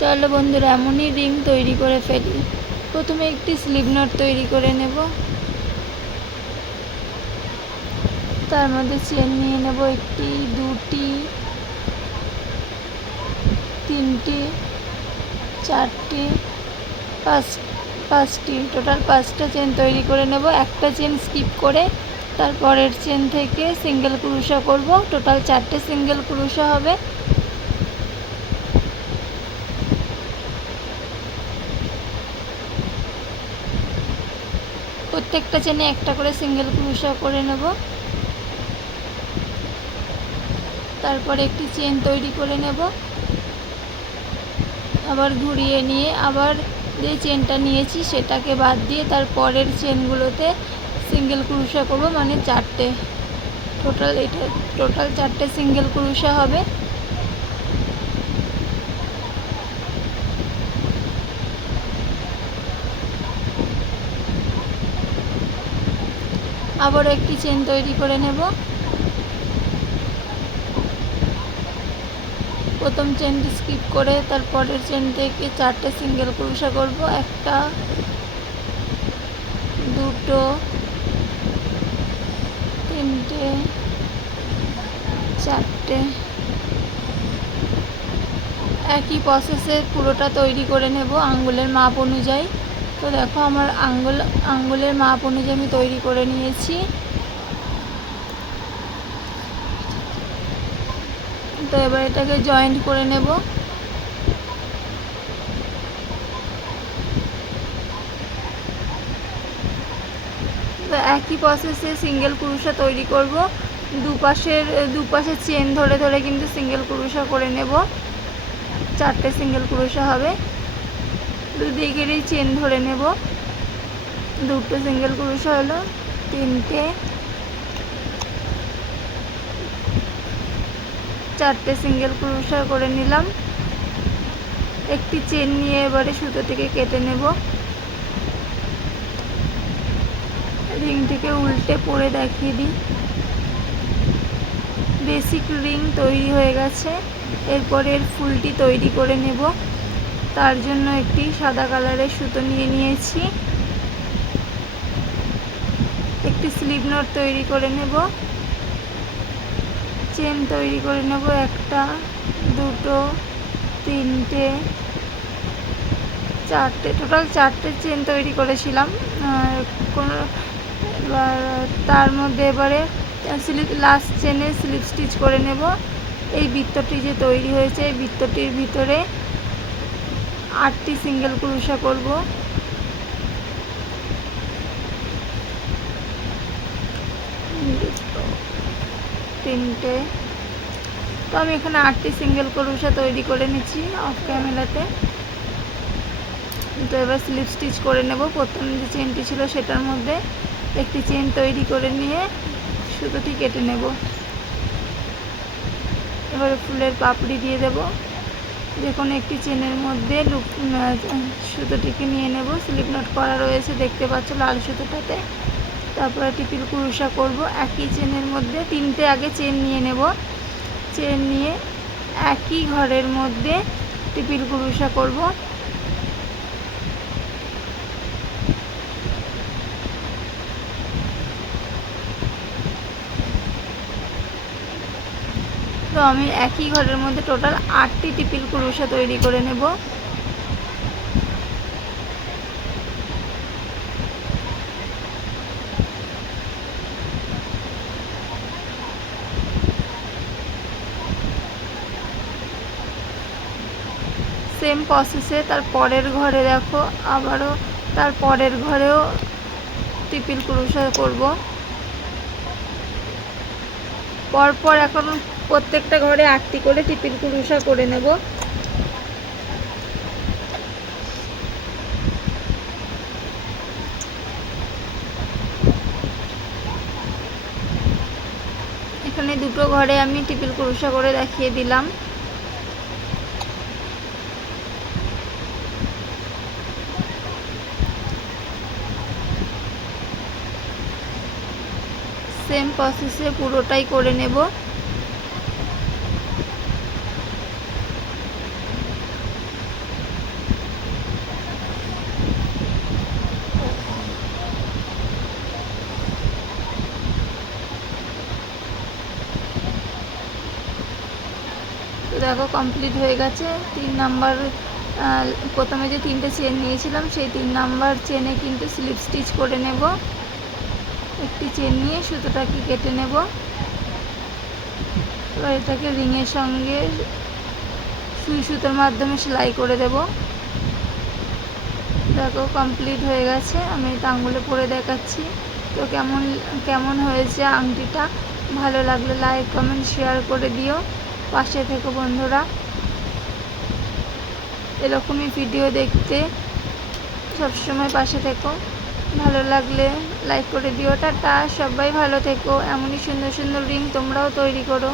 চলো বন্ধুরা এমনই রিং তৈরি করে ফেলি। প্রথমে একটি স্লিপ নট তৈরি করে নেব, তার মধ্যে চেন নিয়ে নেব একটি, দুটি, তিনটি, চারটি, পাঁচটি, টোটাল 5টা চেন তৈরি করে নেব। একটা চেন স্কিপ করে তারপরের চেন থেকে সিঙ্গেল ক্রোশা করব। টোটাল 4টে সিঙ্গেল ক্রোশা হবে। প্রত্যেকটা চেনে একটা করে সিঙ্গেল ক্রোশা করে নেব। তারপরে একটি চেন তৈরি করে নেব, আবার ঘুরিয়ে নিয়ে আবার যে চেনটা নিয়েছি সেটাকে বাদ দিয়ে তার পরের চেনগুলোতে সিঙ্গেল ক্রোশা করব, মানে 4টে। টোটাল 4টে সিঙ্গেল ক্রোশা হবে। আবারও একটি চেন তৈরি করে নেব। প্রথম চেনটি স্কিপ করে তারপরের চেন থেকে 4টে সিঙ্গেল ক্রোশা করব। একটা, দুটো, তিনটে, 4টে। একই প্রসেসে পুরোটা তৈরি করে নেব আঙ্গুলের মাপ অনুযায়ী। তো দেখো আমার আঙ্গুলের মাপ অনুযায়ী আমি তৈরি করে নিয়েছি। তো এবার এটাকে জয়েন্ট করে নেব। তো একই প্রসেসে সিঙ্গেল ক্রোশা তৈরি করব। দুপাশের চেন ধরে ধরে কিন্তু সিঙ্গেল ক্রোশা করে নেব। 4টে সিঙ্গেল ক্রোশা হবে। দুদিকেরই চেন ধরে নেব। দুটো সিঙ্গেল ক্রোশা হলো, তিনটে, 4টে সিঙ্গেল ক্রোশা করে নিলাম। একটি চেন নিয়ে এবারে সুতোটিকে কেটে নেব। রিংটিকে উল্টে পরে দেখিয়ে দিই। বেসিক রিং তৈরি হয়ে গেছে। এরপরে এর ফুলটি তৈরি করে নেব। তার জন্য একটি সাদা কালারের সুতো নিয়ে নিয়েছি। একটি স্লিপ নট তৈরি করে নেব। চেন তৈরি করে নেব, একটা, দুটো, তিনটে, 4টে। টোটাল 4টে চেন তৈরি করেছিলাম। তার মধ্যে এবারে লাস্ট চেনে স্লিপ স্টিচ করে নেব। এই বৃত্তটি যে তৈরি হয়েছে এই বৃত্তটির ভিতরে 8টি সিঙ্গেল ক্রোশা করব। তিনটে। তো আমি এখানে 8টি সিঙ্গেল ক্রোশা তৈরি করে নিচ্ছি অফ ক্যামেরাতে। তো এবার স্লিপ স্টিচ করে নেব। প্রথম যে চেনটি ছিল সেটার মধ্যে একটি চেন তৈরি করে নিয়ে সুতোটি কেটে নেব। এবারে ফুলের পাপড়ি দিয়ে দেব। যে কোনো একটি চেনের মধ্যে সুতোটিকে নিয়ে নেব। স্লিপ নট করা রয়েছে দেখতে পাচ্ছ লাল সুতোটাতে। তারপরে টিপিল ক্রোশা করব একই চেনের মধ্যে। 3টে আগে চেন নিয়ে নেব। চেন নিয়ে একই ঘরের মধ্যে টিপিল ক্রোশা করব। তো আমি একই ঘরের মধ্যে টোটাল 8টি টিপিল ক্রোশা তৈরি করে নেব। সেম প্রসেসে তার পরের ঘরে দেখো আবারও তার পরের ঘরেও টিপিল ক্রোশা করব। পরপর এখন প্রত্যেকটা ঘরে 8টি করে টিপিল ক্রোশা করে নেব। এখানে দুটো ঘরে আমি টিপিল ক্রোশা করে দেখিয়ে দিলাম। সেম প্রসেসে পুরোটাই করে নেব। দেখো কমপ্লিট হয়ে গেছে। 3 নাম্বার প্রথমে যে 3টে চেন নিয়েছিলাম সেই 3 নাম্বার চেনে কিন্তু স্লিপ স্টিচ করে নেব। একটি চেন নিয়ে সুতোটাকে কেটে নেব। এবার এটাকে রিংয়ের সঙ্গে সুই সুতোর মাধ্যমে সেলাই করে দেব। দেখো কমপ্লিট হয়ে গেছে। আমি এটা আঙুলে পরে দেখাচ্ছি। তো কেমন হয়েছে আংটিটা, ভালো লাগলে লাইক কমেন্ট শেয়ার করে দিও। পাশে থেকো বন্ধুরা, এরকমই ভিডিও দেখতে সবসময় পাশে থেকো। ভালো লাগলে লাইক করে দিও। টাটা, সবাই ভালো থেকো। এমনই সুন্দর সুন্দর রিং তোমরাও তৈরি করো।